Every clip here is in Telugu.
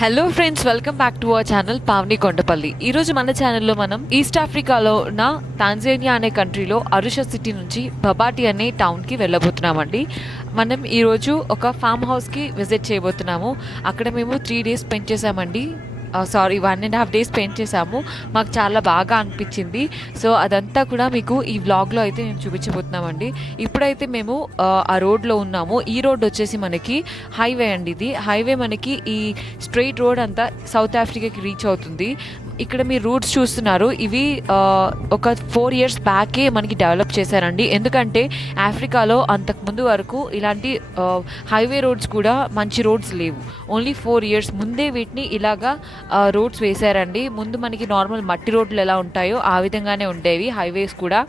Hello friends, welcome back to our channel Pavani Kondapalli. ఈరోజు మన ఛానల్లో మనం ఈస్ట్ ఆఫ్రికాలో ఉన్న తాంజానియా అనే కంట్రీలో అరుష సిటీ నుంచి బబాటి అనే టౌన్కి వెళ్ళబోతున్నామండి. మనం ఈరోజు ఒక ఫామ్ హౌస్కి విజిట్ చేయబోతున్నాము. అక్కడ మేము 3 days స్పెండ్ చేసామండి. 1.5 days స్పెండ్ చేసాము. మాకు చాలా బాగా అనిపించింది. సో అదంతా కూడా మీకు ఈ వ్లాగ్లో అయితే నేను చూపించబోతున్నామండి. ఇప్పుడైతే మేము ఆ రోడ్లో ఉన్నాము. ఈ రోడ్ వచ్చేసి మనకి హైవే అండి. ఇది హైవే మనకి ఈ స్ట్రెయిట్ రోడ్ అంతా సౌత్ ఆఫ్రికాకి రీచ్ అవుతుంది. ఇక్కడ మీరు రూట్స్ చూస్తున్నారు. ఇవి ఒక 4 years బ్యాకే మనకి డెవలప్ చేశారండి. ఎందుకంటే ఆఫ్రికాలో అంతకుముందు వరకు ఇలాంటి హైవే రోడ్స్ కూడా మంచి రోడ్స్ లేవు. ఓన్లీ 4 years ముందే వీటిని ఇలాగా రోడ్స్ వేశారండి. ముందు మనకి నార్మల్ మట్టి రోడ్లు ఎలా ఉంటాయో ఆ విధంగానే ఉండేవి హైవేస్ కూడా.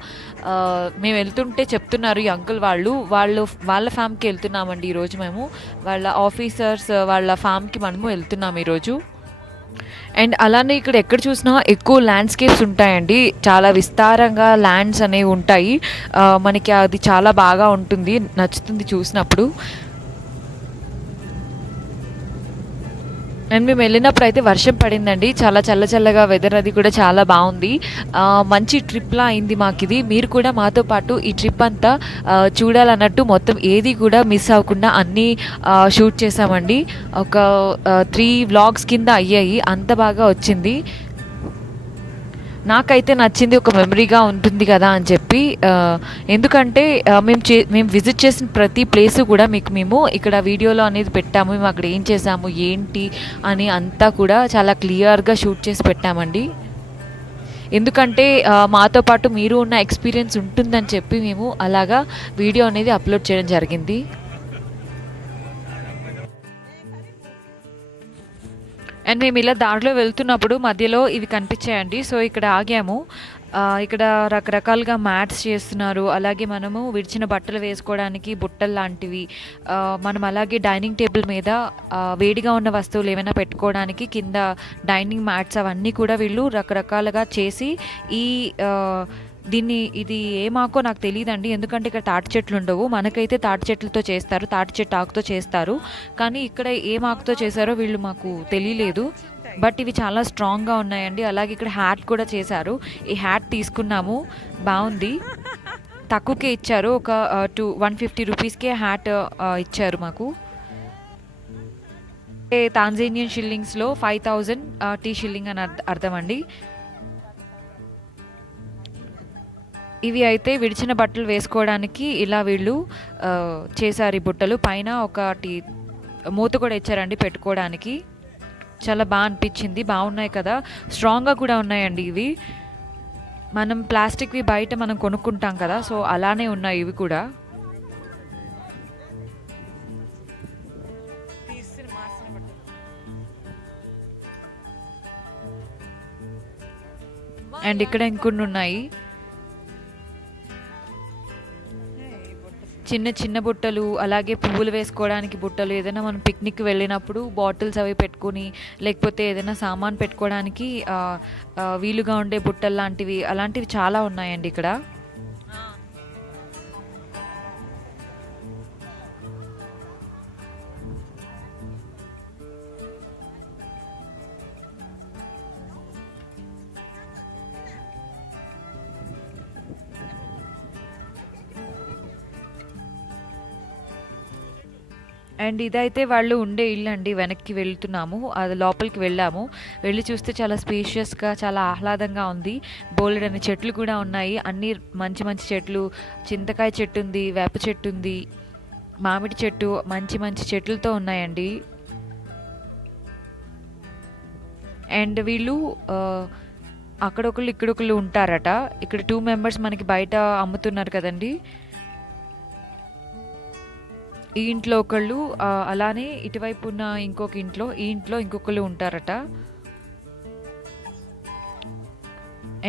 మేము వెళ్తుంటే చెప్తున్నారు ఈ అంకుల్ వాళ్ళ ఫామ్కి వెళ్తున్నామండి ఈరోజు. మేము వాళ్ళ ఆఫీసర్స్ వాళ్ళ ఫామ్కి మనము వెళ్తున్నాము ఈరోజు. అండ్ అలానే ఇక్కడ ఎక్కడ చూసినా ఎక్కువ ల్యాండ్స్కేప్స్ ఉంటాయండి. చాలా విస్తారంగా ల్యాండ్స్ అనేవి ఉంటాయి. మనకి అది చాలా బాగా ఉంటుంది, నచ్చుతుంది చూసినప్పుడు. అండ్ మేము వెళ్ళినప్పుడు అయితే వర్షం పడిందండి. చాలా చల్లగా వెదర్ అది కూడా చాలా బాగుంది. మంచి ట్రిప్లా అయింది మాకు ఇది. మీరు కూడా మాతో పాటు ఈ ట్రిప్ అంతా చూడాలన్నట్టు మొత్తం ఏది కూడా మిస్ అవ్వకుండా అన్నీ షూట్ చేసామండి. ఒక 3 vlogs కింద అయ్యాయి. అంత బాగా వచ్చింది. నాకైతే నచ్చింది, ఒక మెమరీగా ఉంటుంది కదా అని చెప్పి. ఎందుకంటే మేము విజిట్ చేసిన ప్రతి ప్లేసు కూడా మేము ఇక్కడ వీడియోలో అనేది పెట్టాము. మేము అక్కడ ఏం చేసాము ఏంటి అని అంతా కూడా చాలా క్లియర్గా షూట్ చేసి పెట్టామండి. ఎందుకంటే మాతో పాటు మీరు ఉన్న ఎక్స్పీరియన్స్ ఉంటుందని చెప్పి మేము అలాగా వీడియో అనేది అప్లోడ్ చేయడం జరిగింది. అండ్ మేము ఇలా దారిలో వెళ్తున్నప్పుడు మధ్యలో ఇవి కనిపించాయండి. సో ఇక్కడ ఆగాము. ఇక్కడ రకరకాలుగా మ్యాట్స్ చేస్తున్నారు. అలాగే మనము విడిచిన బట్టలు వేసుకోవడానికి బుట్టలు లాంటివి, మనం అలాగే డైనింగ్ టేబుల్ మీద వేడిగా ఉన్న వస్తువులు ఏమైనా పెట్టుకోవడానికి కింద డైనింగ్ మ్యాట్స్ అవన్నీ కూడా వీళ్ళు రకరకాలుగా చేసి ఇది ఏమాకో నాకు తెలియదండి. ఎందుకంటే ఇక్కడ తాటి చెట్లు ఉండవు. మనకైతే తాటి చెట్లతో చేస్తారు, తాటి చెట్టు ఆకుతో చేస్తారు. కానీ ఇక్కడ ఏం ఆకుతో చేశారో వీళ్ళు మాకు తెలియలేదు. బట్ ఇవి చాలా స్ట్రాంగ్గా ఉన్నాయండి. అలాగే ఇక్కడ హ్యాట్ కూడా చేశారు. ఈ హ్యాట్ తీసుకున్నాము, బాగుంది. తక్కువకే ఇచ్చారు. ఒక 150 రూపీస్కే హ్యాట్ ఇచ్చారు మాకు. తాంజానియన్ షిల్లింగ్స్లో 5000 టీ షిల్లింగ్ అని అర్థం అండి. ఇవి అయితే విడిచిన బట్టలు వేసుకోవడానికి ఇలా వీళ్ళు చేశారు. ఈ బుట్టలు పైన ఒకటి మూత కూడా ఇచ్చారండి పెట్టుకోవడానికి. చాలా బాగా అనిపించింది. బాగున్నాయి కదా, స్ట్రాంగ్గా కూడా ఉన్నాయండి ఇవి. మనం ప్లాస్టిక్వి బయట మనం కొనుక్కుంటాం కదా, సో అలానే ఉన్నాయి ఇవి కూడా. అండ్ ఇక్కడ ఇంకొన్ని ఉన్నాయి, చిన్న బుట్టలు. అలాగే పువ్వులు వేసుకోవడానికి బుట్టలు. ఏదైనా మనం పిక్నిక్ వెళ్ళినప్పుడు బాటిల్స్ అవి పెట్టుకుని, లేకపోతే ఏదైనా సామాన్ పెట్టుకోవడానికి వీలుగా ఉండే బుట్టలు లాంటివి, అలాంటివి చాలా ఉన్నాయండి ఇక్కడ. అండ్ ఇదైతే వాళ్ళు ఉండే ఇల్లు అండి. వెనక్కి వెళ్తున్నాము, అది లోపలికి వెళ్ళాము. వెళ్ళి చూస్తే చాలా స్పేషియస్గా, చాలా ఆహ్లాదంగా ఉంది. బోలెడన్ని చెట్లు కూడా ఉన్నాయి. అన్నీ మంచి చెట్లు. చింతకాయ చెట్టు ఉంది, వేప చెట్టు ఉంది, మామిడి చెట్టు, మంచి చెట్లతో ఉన్నాయండి. అండ్ వీళ్ళు అక్కడొకళ్ళు ఇక్కడొకళ్ళు ఉంటారట. ఇక్కడ 2 members మనకి బయట అమ్ముతున్నారు కదండి. ఈ ఇంట్లో ఒకళ్ళు, అలానే ఇటువైపు ఉన్న ఇంకొక ఇంట్లో, ఈ ఇంట్లో ఇంకొకళ్ళు ఉంటారట.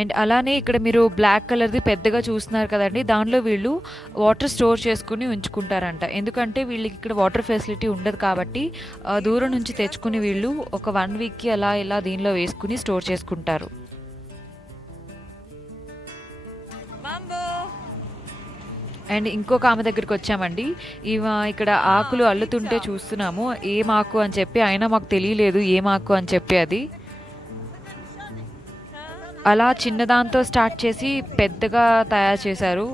అండ్ అలానే ఇక్కడ మీరు బ్లాక్ కలర్ది పెద్దగా చూస్తున్నారు కదండి, దానిలో వీళ్ళు వాటర్ స్టోర్ చేసుకుని ఉంచుకుంటారంట. ఎందుకంటే వీళ్ళకి ఇక్కడ వాటర్ ఫెసిలిటీ ఉండదు కాబట్టి దూరం నుంచి తెచ్చుకుని వీళ్ళు ఒక 1 weekకి అలా ఇలా దీనిలో వేసుకుని స్టోర్ చేసుకుంటారు. అండ్ ఇంకొక ఆమె దగ్గరికి వచ్చామండి. ఇక్కడ ఆకులు అల్లుతుంటే చూస్తున్నాము. ఏం ఆకు అని చెప్పి, అయినా మాకు తెలియలేదు ఏం ఆకు అని చెప్పి. అది అలా చిన్నదాంతో స్టార్ట్ చేసి పెద్దగా తయారు చేశారు.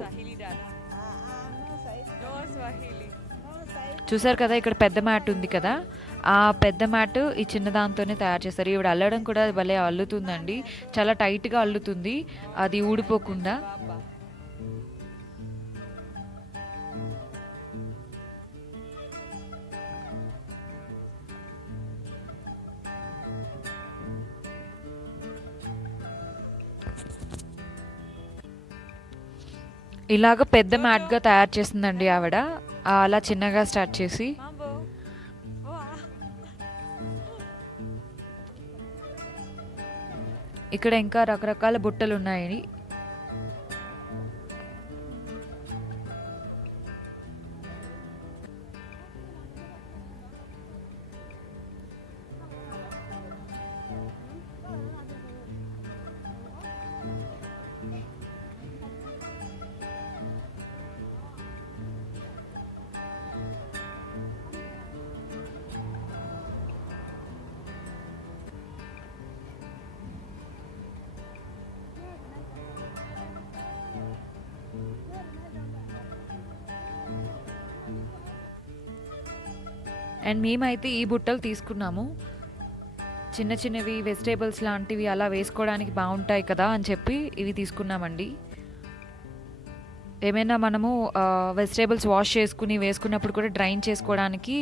చూసారు కదా, ఇక్కడ పెద్ద మ్యాట్ ఉంది కదా, ఆ పెద్ద మ్యాట్ ఈ చిన్న దాంతోనే తయారు చేస్తారు. ఈవిడ అల్లడం కూడా భలే అల్లుతుందండి, చాలా టైట్గా అల్లుతుంది, అది ఊడిపోకుండా. ఇలాగ పెద్ద మ్యాట్గా తయారు చేస్తుందండి ఆవిడ, అలా చిన్నగా స్టార్ట్ చేసి. ఇక్కడ ఇంకా రకరకాల బుట్టలు ఉన్నాయి. అండ్ మేమైతే ఈ బుట్టలు తీసుకున్నాము. చిన్న చిన్నవి వెజిటేబుల్స్ లాంటివి అలా వేసుకోవడానికి బాగుంటాయి కదా అని చెప్పి ఇవి తీసుకున్నామండి. ఏమైనా మనము వెజిటేబుల్స్ వాష్ చేసుకుని వేసుకున్నప్పుడు కూడా డ్రైన్ చేసుకోవడానికి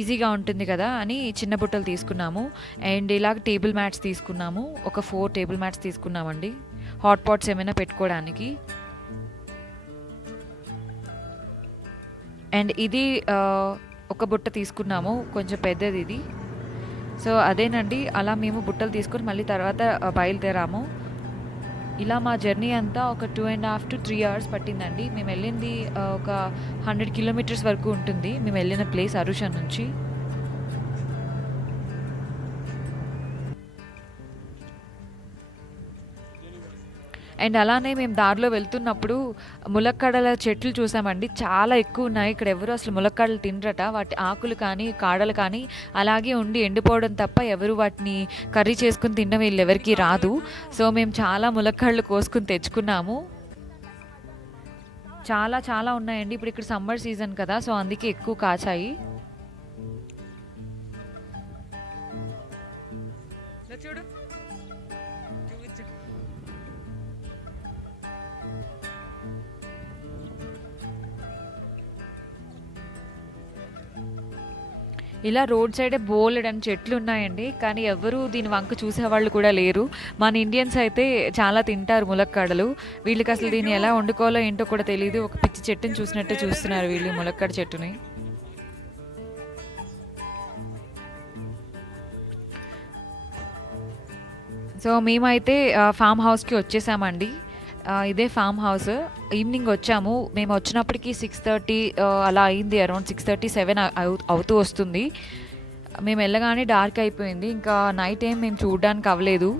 ఈజీగా ఉంటుంది కదా అని చిన్న బుట్టలు తీసుకున్నాము. అండ్ ఇలాగ టేబుల్ మ్యాట్స్ తీసుకున్నాము, ఒక 4 టేబుల్ మ్యాట్స్ తీసుకున్నామండి, హాట్ పాట్స్ ఏమైనా పెట్టుకోవడానికి. అండ్ ఇది ఒక బుట్ట తీసుకున్నాము, కొంచెం పెద్దది ఇది. సో అదేనండి, అలా మేము బుట్టలు తీసుకొని మళ్ళీ తర్వాత బయలుదేరాము. ఇలా మా జర్నీ అంతా ఒక 2.5 to 3 hours పట్టిందండి. మేము వెళ్ళింది ఒక 100 kilometers వరకు ఉంటుంది మేము వెళ్ళిన ప్లేస్ అరుష నుంచి. అండ్ అలానే మేము దారిలో వెళ్తున్నప్పుడు ములక్కాడల చెట్లు చూసామండి, చాలా ఎక్కువ ఉన్నాయి. ఇక్కడ ఎవరు అసలు ములక్కాడలు తినరట, వాటి ఆకులు కానీ కాడలు కానీ అలాగే ఉండి ఎండిపోవడం తప్ప ఎవరు వాటిని కర్రీ చేసుకుని తినడం వీళ్ళు ఎవరికి రాదు. సో మేము చాలా ములక్కాడలు కోసుకుని తెచ్చుకున్నాము. చాలా చాలా ఉన్నాయండి, ఇప్పుడు ఇక్కడ సమ్మర్ సీజన్ కదా, సో అందుకే ఎక్కువ కాచాయి. చూడు ఇలా రోడ్ సైడే బోలెడని చెట్లు ఉన్నాయండి, కానీ ఎవరు దీని వంక చూసేవాళ్ళు కూడా లేరు. మన ఇండియన్స్ అయితే చాలా తింటారు ములక్కాడలు, వీళ్ళకి అసలు దీన్ని ఎలా వండుకోవాలో ఏంటో కూడా తెలియదు. ఒక పిచ్చి చెట్టుని చూసినట్టే చూస్తున్నారు వీళ్ళు ములక్కాడ చెట్టుని. సో మేమైతే ఫామ్ హౌస్కి వచ్చేసామండి. ఇదే ఫామ్ హౌస్. ఈవినింగ్ వచ్చాము, మేము వచ్చినప్పటికి 6:30 అలా అయింది, అరౌండ్ 6:30, 7 అవుతూ వస్తుంది. మేము వెళ్ళగానే డార్క్ అయిపోయింది, ఇంకా నైట్ ఏం మేము చూడడానికి అవ్వలేదు.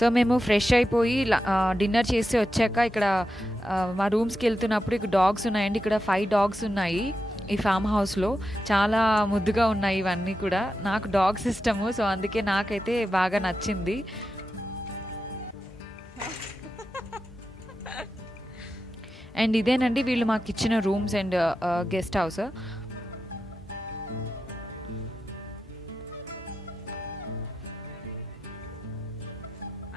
సో మేము ఫ్రెష్ అయిపోయి డిన్నర్ చేసి వచ్చాక ఇక్కడ మా రూమ్స్కి వెళ్తున్నప్పుడు ఇక్కడ డాగ్స్ ఉన్నాయండి, ఇక్కడ 5 డాగ్స్ ఉన్నాయి ఈ ఫామ్ హౌస్లో. చాలా ముద్దుగా ఉన్నాయి ఇవన్నీ కూడా. నాకు డాగ్స్ ఇష్టము, సో అందుకే నాకైతే బాగా నచ్చింది. అండ్ ఇదేనండి వీళ్ళు మాకు ఇచ్చిన రూమ్స్ అండ్ గెస్ట్ హౌస్.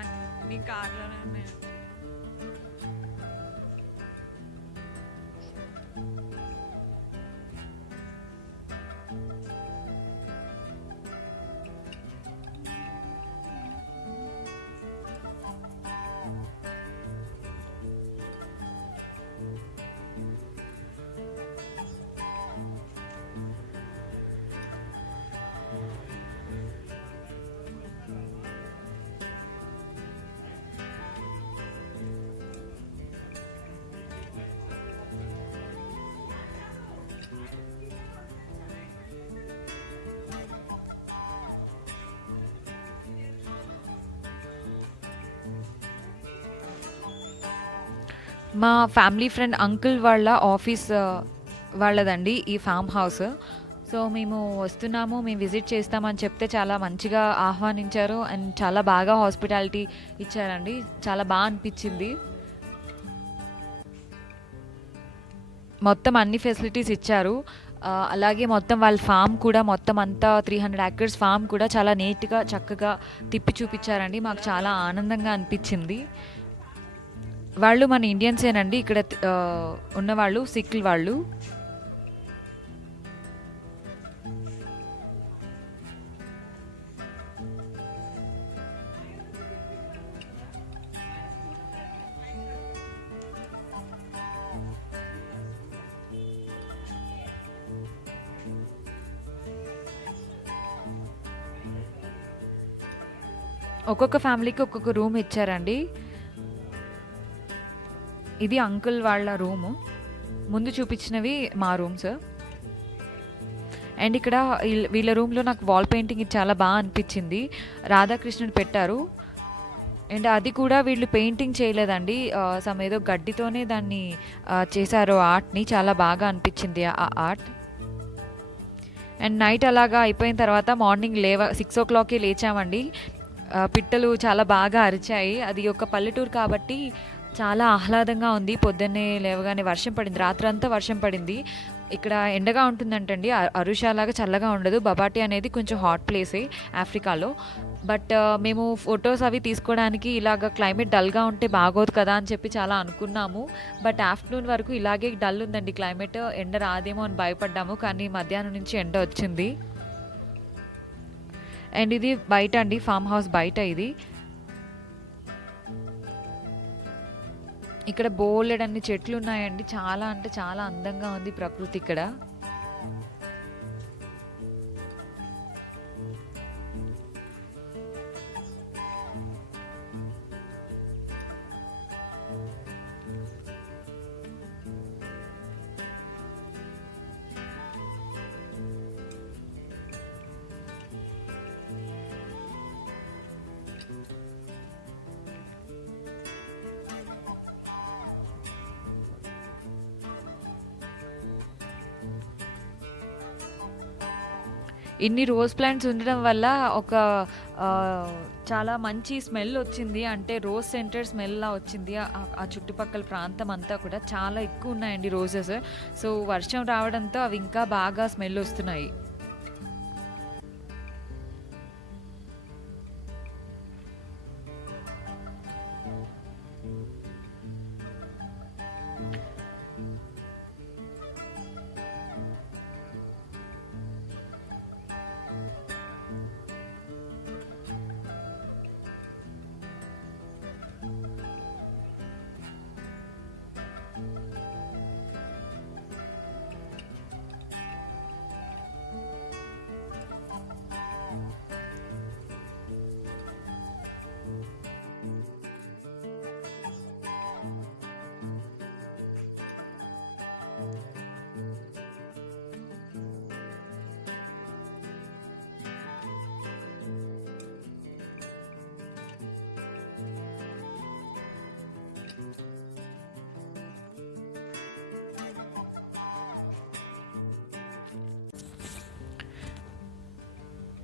అన్ని కార్లోనే ఉన్నాయి. మా ఫ్యామిలీ ఫ్రెండ్ అంకుల్ వాళ్ళ ఆఫీస్ వాళ్ళదండి ఈ ఫామ్ హౌస్. సో మేము వస్తున్నాము, మేము విజిట్ చేస్తామని చెప్తే చాలా మంచిగా ఆహ్వానించారు అండ్ చాలా బాగా హాస్పిటాలిటీ ఇచ్చారండి. చాలా బాగా అనిపించింది. మొత్తం అన్ని ఫెసిలిటీస్ ఇచ్చారు. అలాగే మొత్తం వాళ్ళ ఫామ్ కూడా మొత్తం అంతా 300 ఏకర్స్ ఫామ్ కూడా చాలా నీట్‌గా, చక్కగా తిప్పి చూపిచ్చారండి. మాకు చాలా ఆనందంగా అనిపిచ్చింది. వాళ్ళు మన ఇండియన్సేనండి. ఇక్కడ ఉన్నవాళ్ళు సిక్కులు వాళ్ళు. ఒక్కొక్క ఫ్యామిలీకి ఒక్కొక్క రూమ్ ఇచ్చారండి. ఇది అంకుల్ వాళ్ళ రూము. ముందు చూపించినవి మా రూమ్స్. అండ్ ఇక్కడ వీళ్ళ రూమ్లో నాకు వాల్ పెయింటింగ్ ఇది చాలా బాగా అనిపించింది. రాధాకృష్ణుడు పెట్టారు. అండ్ అది కూడా వీళ్ళు పెయింటింగ్ చేయలేదండి. సమ్ ఏదో గడ్డితోనే దాన్ని చేశారు ఆర్ట్ని. చాలా బాగా అనిపించింది ఆ ఆర్ట్. అండ్ నైట్ అలాగా అయిపోయిన తర్వాత మార్నింగ్ 6 o'clockకే లేచామండి. పిట్టలు చాలా బాగా అరిచాయి. అది ఒక పల్లెటూరు కాబట్టి చాలా ఆహ్లాదంగా ఉంది. పొద్దున్నే లేవగానే వర్షం పడింది. రాత్రంతా వర్షం పడింది. ఇక్కడ ఎండగా ఉంటుందంటండి. అరుషాలాగా చల్లగా ఉండదు. బబాటి అనేది కొంచెం హాట్ ప్లేసే ఆఫ్రికాలో. బట్ మేము ఫొటోస్ అవి తీసుకోవడానికి ఇలాగ క్లైమేట్ డల్‌గా ఉంటే బాగోదు కదా అని చెప్పి చాలా అనుకున్నాము. బట్ ఆఫ్టర్‌నూన్ వరకు ఇలాగే డల్ ఉందండి క్లైమేట్. ఎండ రాదేమో అని భయపడ్డాము. కానీ మధ్యాహ్నం నుంచి ఎండ వచ్చింది. అండ్ ఇది బయట అండి, ఫామ్ హౌస్ బయట ఇది. ఇక్కడ బోలెడన్ని చెట్లు ఉన్నాయండి. చాలా అంటే చాలా అందంగా ఉంది ప్రకృతి ఇక్కడ. ఇన్ని రోజ్ ప్లాంట్స్ ఉండడం వల్ల ఒక చాలా మంచి స్మెల్ వచ్చింది. అంటే రోజ్ సెంటెడ్ స్మెల్‌లా వచ్చింది. ఆ చుట్టుపక్కల ప్రాంతం అంతా కూడా చాలా ఎక్కువ ఉన్నాయండి రోజెస్. సో వర్షం రావడంతో అవి ఇంకా బాగా స్మెల్ వస్తున్నాయి.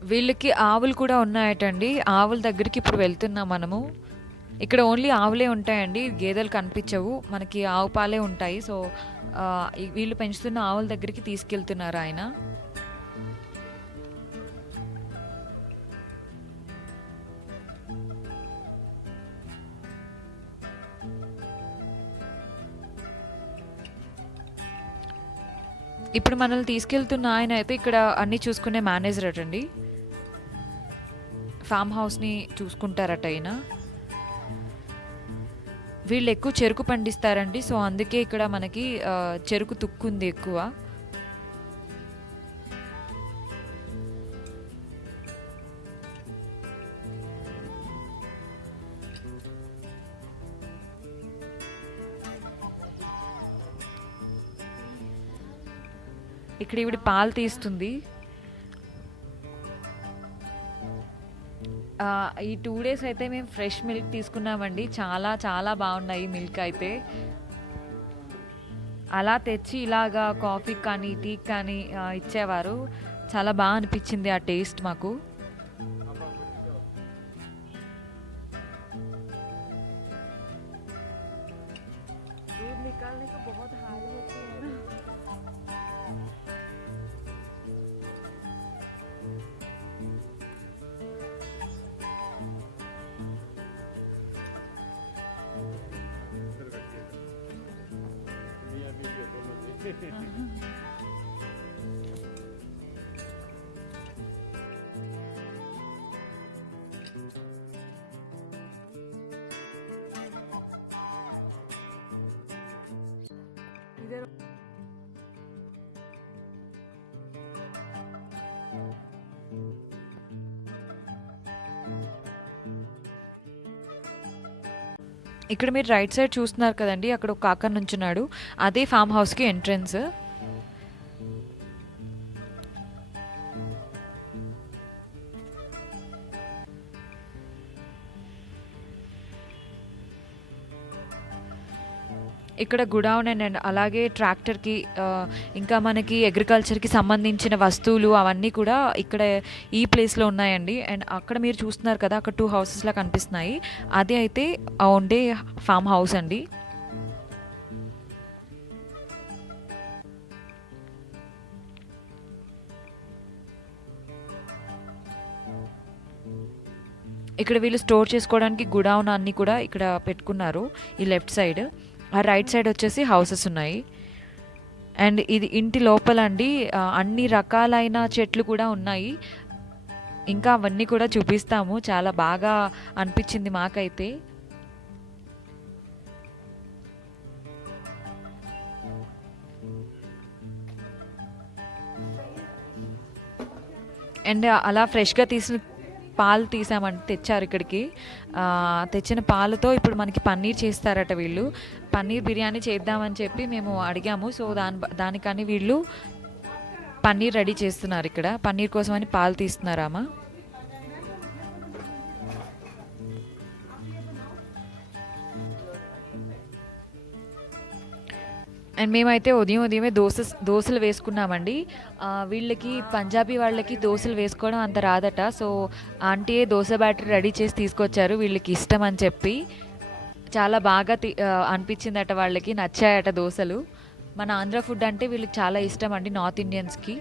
వీళ్ళకి ఆవులు కూడా ఉన్నాయటండి. ఆవుల దగ్గరికి ఇప్పుడు వెళ్తున్నాం మనము. ఇక్కడ ఓన్లీ ఆవులే ఉంటాయండి. గేదెలు కనిపించవు. మనకి ఆవు పాలే ఉంటాయి. సో వీళ్ళు పెంచుతున్న ఆవుల దగ్గరికి తీసుకెళ్తున్నారు ఆయన. ఇప్పుడు మనల్ని తీసుకెళ్తున్న ఆయన అయితే ఇక్కడ అన్నీ చూసుకునే మేనేజర్ అటండి. ఫామ్ హౌస్ని చూసుకుంటారట ఆయన. వీళ్ళు ఎక్కువ చెరుకు పండిస్తారండి. సో అందుకే ఇక్కడ మనకి చెరుకు తుక్కుంది ఎక్కువ. ఇక్కడ ఈవిడ పాలు తీస్తుంది. ఈ 2 days అయితే మేము ఫ్రెష్ మిల్క్ తీసుకున్నామండి. చాలా చాలా బాగున్నాయి మిల్క్ అయితే. అలా తెచ్చి ఇలాగా కాఫీ కానీ టీ కానీ ఇచ్చేవారు. చాలా బాగా అనిపించింది ఆ టేస్ట్ మాకు. दूध निकालने को बहुत हार्ड होती है ना। इधर ఇక్కడ మీరు రైట్ సైడ్ చూస్తున్నారు కదండి, అక్కడ ఒక కాక నుంచున్నాడు. అదే ఫామ్ హౌస్కి ఎంట్రన్స్. ఇక్కడ గుడౌన్ అండ్ అలాగే ట్రాక్టర్కి ఇంకా మనకి అగ్రికల్చర్కి సంబంధించిన వస్తువులు అవన్నీ కూడా ఇక్కడ ఈ ప్లేస్లో ఉన్నాయండి. అండ్ అక్కడ మీరు చూస్తున్నారు కదా, అక్కడ 2 హౌసెస్లా కనిపిస్తున్నాయి. అది అయితే ఉండే ఫామ్ హౌస్ అండి. ఇక్కడ వీళ్ళు స్టోర్ చేసుకోవడానికి గుడౌన్ అన్నీ కూడా ఇక్కడ పెట్టుకున్నారు ఈ లెఫ్ట్ సైడ్. ఆ రైట్ సైడ్ వచ్చేసి హౌసెస్ ఉన్నాయి. అండ్ ఇది ఇంటి లోపల అండి అన్ని రకాలైన చెట్లు కూడా ఉన్నాయి. ఇంకా అవన్నీ కూడా చూపిస్తాము. చాలా బాగా అనిపించింది మాకైతే. అండ్ అలా ఫ్రెష్గా తీసిన పాలు తెచ్చారు ఇక్కడికి. తెచ్చిన పాలతో ఇప్పుడు మనకి పన్నీర్ చేస్తారట వీళ్ళు. పన్నీర్ బిర్యానీ చేద్దామని చెప్పి మేము అడిగాము. సో దానికని వీళ్ళు పన్నీర్ రెడీ చేస్తున్నారు. ఇక్కడ పన్నీర్ కోసమని పాలు తీస్తున్నారామా. అండ్ మేమైతే ఉదయమే దోశలు వేసుకున్నామండి. వీళ్ళకి పంజాబీ వాళ్ళకి దోశలు వేసుకోవడం అంత రాదట. సో ఆంటీయే దోశ బ్యాటర్ రెడీ చేసి తీసుకొచ్చారు, వీళ్ళకి ఇష్టం అని చెప్పి. చాలా బాగా అనిపించిందట, వాళ్ళకి నచ్చాయట దోశలు. మన ఆంధ్ర ఫుడ్ అంటే వీళ్ళకి చాలా ఇష్టం అండి, నార్త్ ఇండియన్స్కి.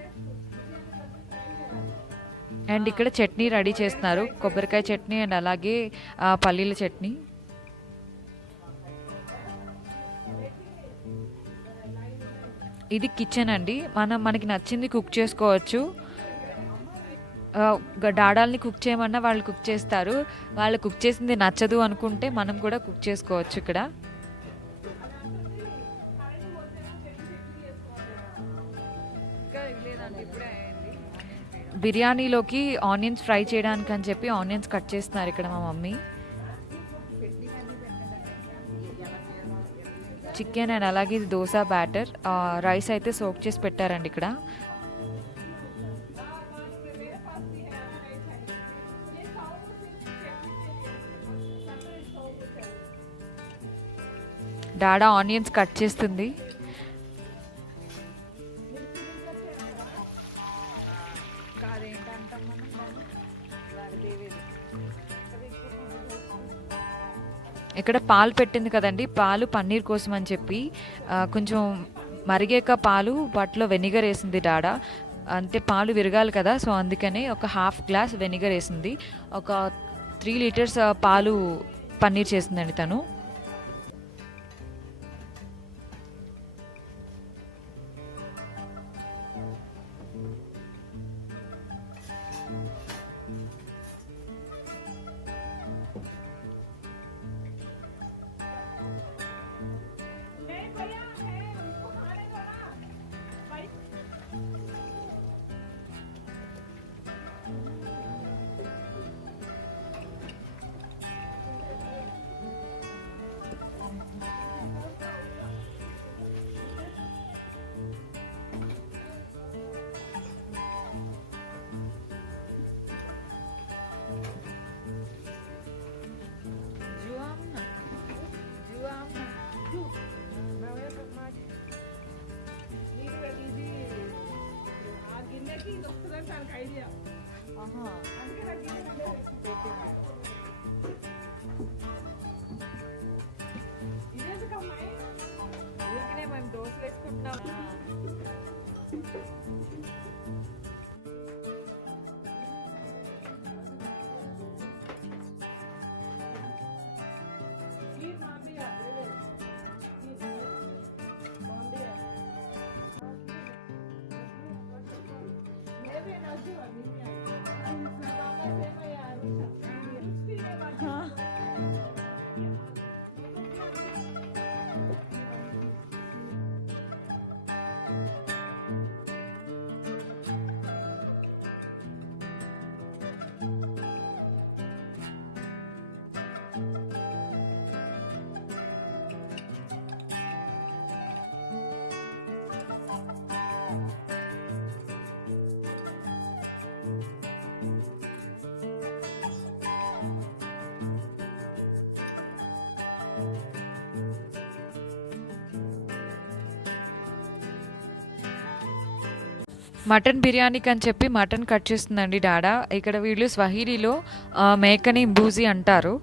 అండ్ ఇక్కడ చట్నీ రెడీ చేస్తున్నారు, కొబ్బరికాయ చట్నీ అండ్ అలాగే పల్లీల చట్నీ. ఇది కిచెన్ అండి. మనకి నచ్చింది కుక్ చేసుకోవచ్చు. డాడాల్ని కుక్ చేయమన్నా వాళ్ళు కుక్ చేస్తారు. వాళ్ళు కుక్ చేసింది నచ్చదు అనుకుంటే మనం కూడా కుక్ చేసుకోవచ్చు ఇక్కడ. బిర్యానీలోకి ఆనియన్స్ ఫ్రై చేయడానికి అని చెప్పి ఆనియన్స్ కట్ చేస్తున్నారు ఇక్కడ మా మమ్మీ. చికెన్ అండ్ అలాగే ఇది దోశ బ్యాటర్. రైస్ అయితే సోక్ చేసి పెట్టారండి ఇక్కడ. డాడా ఆనియన్స్ కట్ చేస్తుంది. ఇక్కడ పాలు పెట్టింది కదండి, పాలు పన్నీర్ కోసం అని చెప్పి కొంచెం మరిగాక పాలు వాటిలో వెనిగర్ వేసింది డాడా. అంటే పాలు విరగాలి కదా, సో అందుకనే ఒక ½ గ్లాస్ వెనిగర్ వేసింది. ఒక 3 లీటర్స్ పాలు పన్నీర్ చేసిందండి తను. ఐడియా. అందుకే నాకు పెట్టింది. ఇదేందుకమ్మాయి ఊరికనే మేము దోశలు వేసుకుంటున్నాము. మటన్ బిర్యానీకి అని చెప్పి మటన్ కట్ చేస్తుందండి డాడా. ఇక్కడ వీళ్ళు స్వహీలీలో మేకని బూజీ అంటారు.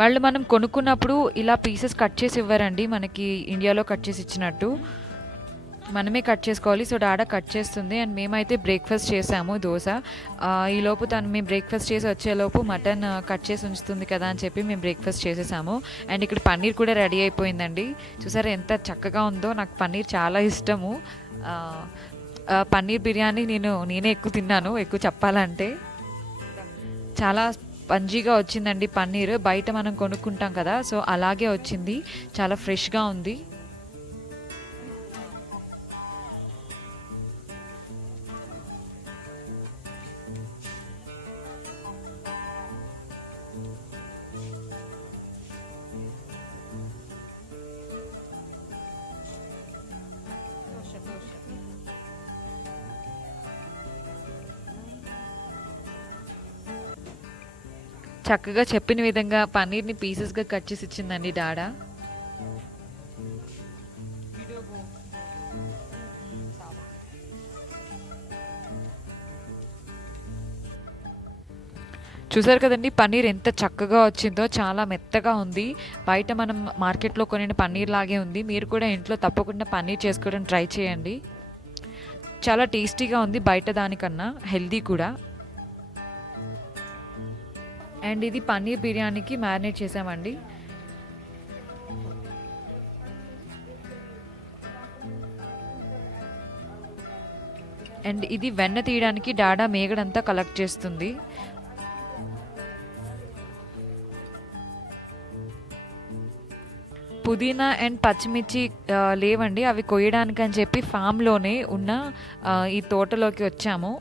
వాళ్ళు మనం కొనుక్కున్నప్పుడు ఇలా పీసెస్ కట్ చేసి ఇవ్వరండి, మనకి ఇండియాలో కట్ చేసి ఇచ్చినట్టు మనమే కట్ చేసుకోవాలి. సో డాడా కట్ చేస్తుంది అండ్ మేమైతే బ్రేక్ఫాస్ట్ చేసాము దోశ. ఈలోపు మేము బ్రేక్ఫాస్ట్ చేసి వచ్చేలోపు మటన్ కట్ చేసి ఉంచుతుంది కదా అని చెప్పి మేము బ్రేక్ఫాస్ట్ చేసేసాము. అండ్ ఇక్కడ పన్నీర్ కూడా రెడీ అయిపోయిందండి. చూసారా ఎంత చక్కగా ఉందో. నాకు పన్నీర్ చాలా ఇష్టము. పన్నీర్ బిర్యానీ నేనే ఎక్కువ తిన్నాను, ఎక్కువ చెప్పాలంటే. చాలా స్పంజీగా వచ్చిందండి పన్నీర్. బయట మనం కొనుక్కుంటాం కదా, సో అలాగే వచ్చింది. చాలా ఫ్రెష్గా ఉంది. చక్కగా చెప్పిన విధంగా పన్నీర్ని పీసెస్గా కట్ చేసి ఇచ్చిందండి డాడా. చూసారు కదండి పన్నీర్ ఎంత చక్కగా వచ్చిందో. చాలా మెత్తగా ఉంది. బయట మనం మార్కెట్లో కొనిన పన్నీర్ లాగే ఉంది. మీరు కూడా ఇంట్లో తప్పకుండా పన్నీర్ చేసుకోవడం ట్రై చేయండి. చాలా టేస్టీగా ఉంది బయట దానికన్నా, హెల్దీ కూడా. అండ్ ఇది పన్నీర్ బిర్యానీకి మ్యారినేట్ చేసామండి. అండ్ ఇది వెన్న తీయడానికి డాడా మేగడంతా కలెక్ట్ చేస్తుంది. పుదీనా అండ్ పచ్చిమిర్చి లేవండి, అవి కొయ్యడానికి అని చెప్పి ఫామ్లోనే ఉన్న ఈ తోటలోకి వచ్చాము.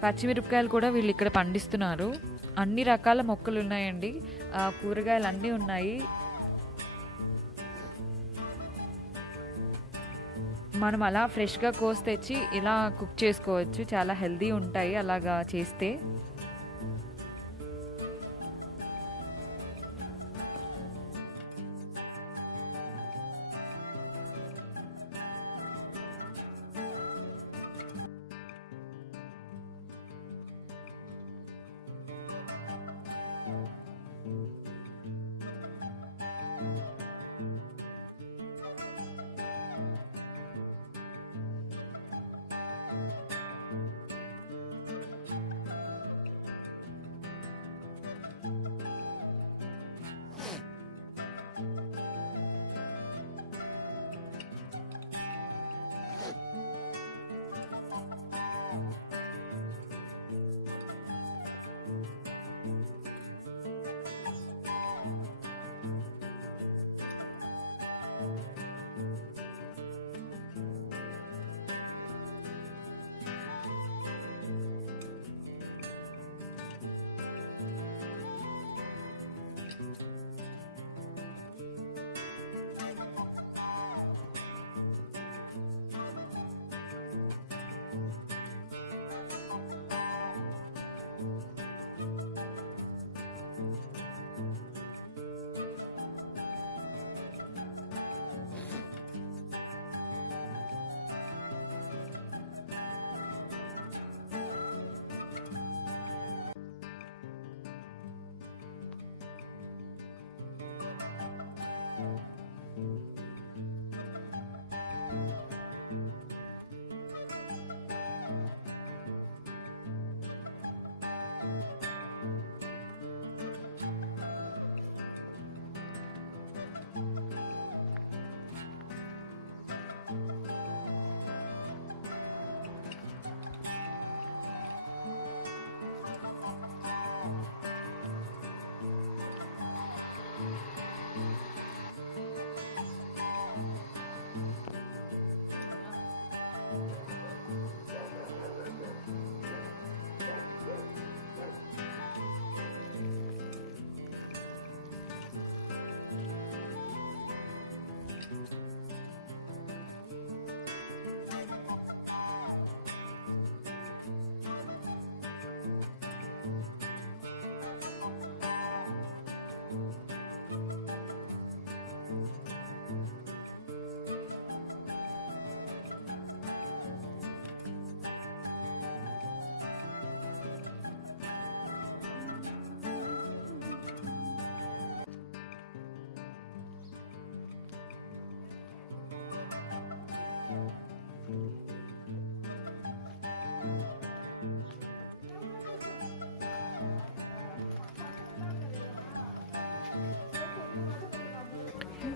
పచ్చిమిరపకాయలు కూడా వీళ్ళు ఇక్కడ పండిస్తున్నారు. అన్ని రకాల మొక్కలు ఉన్నాయండి, కూరగాయలు అన్నీ ఉన్నాయి. మనం అలా ఫ్రెష్గా కోసి తెచ్చి ఇలా కుక్ చేసుకోవచ్చు. చాలా హెల్దీ ఉంటాయి అలాగా చేస్తే.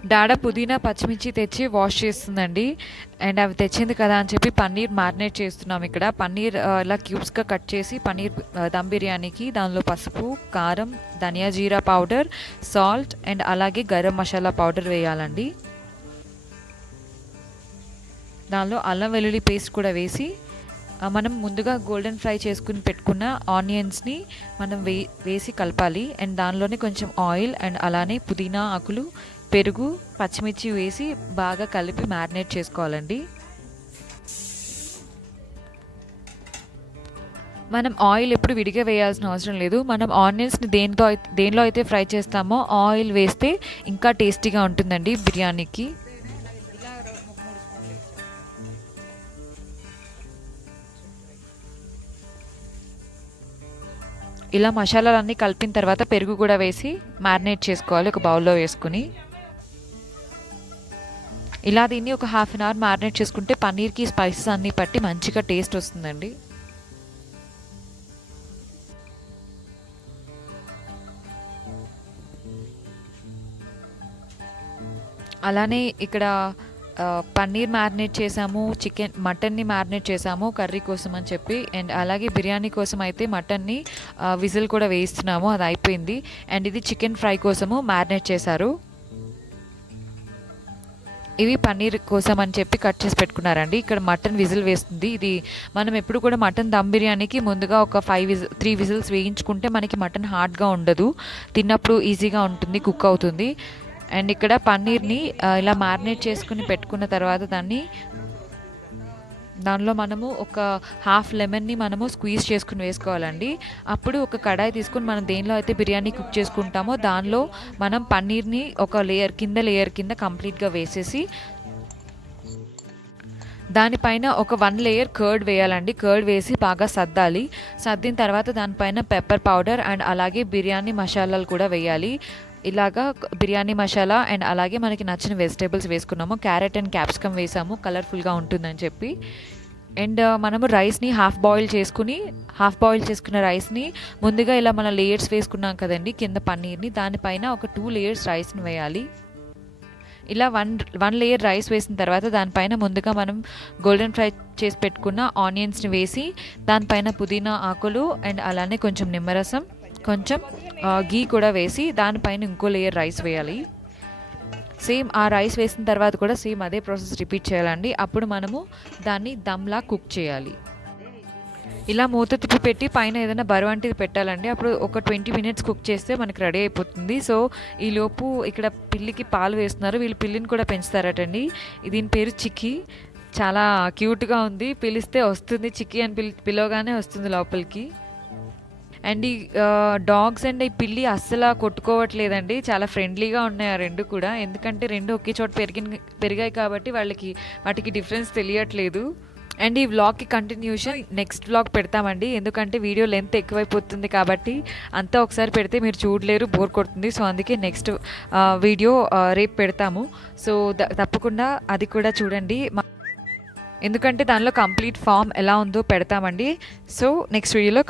డాడా పుదీనా పచ్చిమిర్చి తెచ్చి వాష్ చేస్తుందండి. అండ్ అవి తెచ్చింది కదా అని చెప్పి పన్నీర్ మ్యారినేట్ చేస్తున్నాం. ఇక్కడ పన్నీర్ ఇలా క్యూబ్స్గా కట్ చేసి పన్నీర్ దమ్ బిర్యానీకి దానిలో పసుపు, కారం, ధనియా జీరా పౌడర్, సాల్ట్ అండ్ అలాగే గరం మసాలా పౌడర్ వేయాలండి. దానిలో అల్లం వెల్లుల్లి పేస్ట్ కూడా వేసి మనం ముందుగా గోల్డెన్ ఫ్రై చేసుకుని పెట్టుకున్న ఆనియన్స్ని మనం వేసి కలపాలి. అండ్ దానిలోనే కొంచెం ఆయిల్ అండ్ అలానే పుదీనా ఆకులు, పెరుగు, పచ్చిమిర్చి వేసి బాగా కలిపి మ్యారినేట్ చేసుకోవాలండి. మనం ఆయిల్ ఎప్పుడు విడిగా వేయాల్సిన అవసరం లేదు. మనం ఆనియన్స్ని దేనిలో అయితే ఫ్రై చేస్తామో ఆయిల్ వేస్తే ఇంకా టేస్టీగా ఉంటుందండి బిర్యానీకి. ఇలా మసాలాలన్నీ కలిపిన తర్వాత పెరుగు కూడా వేసి మ్యారినేట్ చేసుకోవాలి ఒక బౌల్లో వేసుకుని. ఇలా దీన్ని ఒక హాఫ్ అన్ అవర్ మ్యారినేట్ చేసుకుంటే పన్నీర్కి స్పైసెస్ అన్నీ పట్టి మంచిగా టేస్ట్ వస్తుందండి. అలానే ఇక్కడ పన్నీర్ మ్యారినేట్ చేసాము, మటన్ని మ్యారినేట్ చేసాము కర్రీ కోసం అని చెప్పి. అండ్ అలాగే బిర్యానీ కోసం అయితే మటన్ని విజిల్ కూడా వేయిస్తున్నాము, అది అయిపోయింది. అండ్ ఇది చికెన్ ఫ్రై కోసము మ్యారినేట్ చేశారు. ఇవి పన్నీర్ కోసం అని చెప్పి కట్ చేసి పెట్టుకున్నారండి. ఇక్కడ మటన్ విజిల్ వేస్తుంది. ఇది మనం ఎప్పుడు కూడా మటన్ దమ్ బిర్యానీకి ముందుగా ఒక 3 విజిల్స్ వేయించుకుంటే మనకి మటన్ హార్డ్గా ఉండదు, తిన్నప్పుడు ఈజీగా ఉంటుంది, కుక్ అవుతుంది. అండ్ ఇక్కడ పన్నీర్ని ఇలా మ్యారినేట్ చేసుకుని పెట్టుకున్న తర్వాత దానిలో మనము ఒక హాఫ్ లెమన్ని మనము స్క్వీజ్ చేసుకుని వేసుకోవాలండి. అప్పుడు ఒక కడాయి తీసుకుని మనం దేనిలో అయితే బిర్యానీ కుక్ చేసుకుంటామో దానిలో మనం పన్నీర్ని ఒక లేయర్ కింద కంప్లీట్గా వేసేసి దానిపైన ఒక 1 లేయర్ కర్డ్ వేయాలండి. కర్డ్ వేసి బాగా సర్దిన తర్వాత దానిపైన పెప్పర్ పౌడర్ అండ్ అలాగే బిర్యానీ మసాలాలు కూడా వేయాలి. ఇలాగా బిర్యానీ మసాలా అండ్ అలాగే మనకి నచ్చిన వెజిటేబుల్స్ వేసుకున్నాము. క్యారెట్ అండ్ క్యాప్సికమ్ వేసాము కలర్ఫుల్గా ఉంటుందని చెప్పి. అండ్ మనము రైస్ని హాఫ్ బాయిల్ చేసుకున్న రైస్ని ముందుగా ఇలా మన లేయర్స్ వేసుకున్నాం కదండి కింద పన్నీర్ని, దానిపైన ఒక 2 లేయర్స్ రైస్ని వేయాలి. ఇలా 1 లేయర్ రైస్ వేసిన తర్వాత దానిపైన ముందుగా మనం గోల్డెన్ ఫ్రై చేసి పెట్టుకున్న ఆనియన్స్ని వేసి దానిపైన పుదీనా ఆకులు అండ్ అలానే కొంచెం నిమ్మరసం, కొంచెం గీ కూడా వేసి దానిపైన ఇంకో లేయర్ రైస్ వేయాలి. సేమ్ ఆ రైస్ వేసిన తర్వాత కూడా సేమ్ అదే ప్రాసెస్ రిపీట్ చేయాలండి. అప్పుడు మనము దాన్ని దమ్లా కుక్ చేయాలి. ఇలా మూత తిప్పి పెట్టి పైన ఏదైనా బరువంటిది పెట్టాలండి. అప్పుడు ఒక 20 మినిట్స్ కుక్ చేస్తే మనకి రెడీ అయిపోతుంది. సో ఈలోపు ఇక్కడ పిల్లికి పాలు వేస్తున్నారు. వీళ్ళు పిల్లిని కూడా పెంచుతారటండి. దీని పేరు చిక్కి, చాలా క్యూట్గా ఉంది. పిలిస్తే వస్తుంది, చిక్కి అని పిలవగానే వస్తుంది లోపలికి. అండ్ ఈ డాగ్స్ అండ్ ఈ పిల్లి అస్సలు కొట్టుకోవట్లేదండి, చాలా ఫ్రెండ్లీగా ఉన్నాయి ఆ రెండు కూడా. ఎందుకంటే రెండు ఒకే చోట పెరిగాయి కాబట్టి వాటికి డిఫరెన్స్ తెలియట్లేదు. అండ్ ఈ వ్లాగ్కి కంటిన్యూషన్ నెక్స్ట్ వ్లాగ్ పెడతామండి, ఎందుకంటే వీడియో లెంత్ ఎక్కువైపోతుంది కాబట్టి అంతా ఒకసారి పెడితే మీరు చూడలేరు, బోర్ కొడుతుంది. సో అందుకే నెక్స్ట్ వీడియో రేపు పెడతాము. సో తప్పకుండా అది కూడా చూడండి, ఎందుకంటే దానిలో కంప్లీట్ ఫామ్ ఎలా ఉందో పెడతామండి. సో నెక్స్ట్ వీడియోలో